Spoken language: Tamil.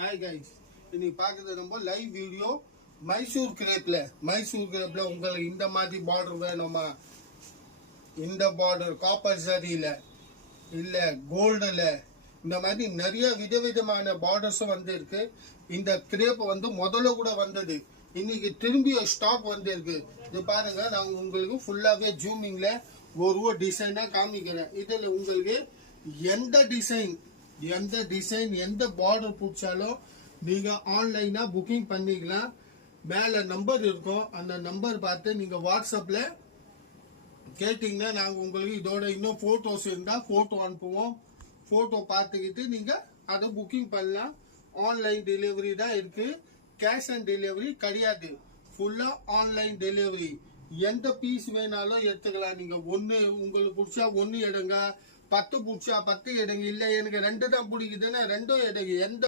ஹாய் கைஸ், இன்னைக்கு பார்க்குறது நம்ம லைவ் வீடியோ மைசூர் கிரேப்ல உங்களுக்கு இந்த மாதிரி பார்டர் வேணுமா, இந்த பார்டர் காப்பர் சரியில இல்ல கோல்டுல, இந்த மாதிரி நிறைய விதவிதமான பார்டர்ஸும் வந்து இருக்கு. இந்த கிரேப் வந்து முதல்ல கூட வந்தது, இன்னைக்கு திரும்பி ஸ்டாக் வந்து இருக்கு. இது பாருங்க, நான் உங்களுக்கு ஃபுல்லாவே ஜூமிங்ல ஒரு டிசைனா காமிக்கிறேன். இதுல உங்களுக்கு எந்த டிசைன் எந்த பார்டர் பிடிச்சாலும் நீங்க ஆன்லைனா புக்கிங் பண்ணிக்கலாம். மேல நம்பர் இருக்கும், அந்த நம்பர் பார்த்து நீங்க வாட்ஸ்அப்ல கேட்டீங்கன்னா நாங்க உங்களுக்கு இதோட இன்னும் போட்டோஸ் இருந்தா போட்டோ அனுப்புவோம். போட்டோ பார்த்துக்கிட்டு நீங்க அதை புக்கிங் பண்ணலாம். ஆன்லைன் டெலிவரி தான் இருக்கு, கேஷ் ஆன் டெலிவரி கிடையாது. ஃபுல்லா ஆன்லைன் டெலிவரி. எந்த பீஸ் வேணாலும் எடுத்துக்கலாம். நீங்க ஒன்னு உங்களுக்கு பிடிச்சா ஒன்னு எடுங்க, 10 பிடிச்சா 10 எடுங்க, இல்ல எனக்கு 2 தான் பிடிக்குதுன்னா 2 எடுங்க. எந்த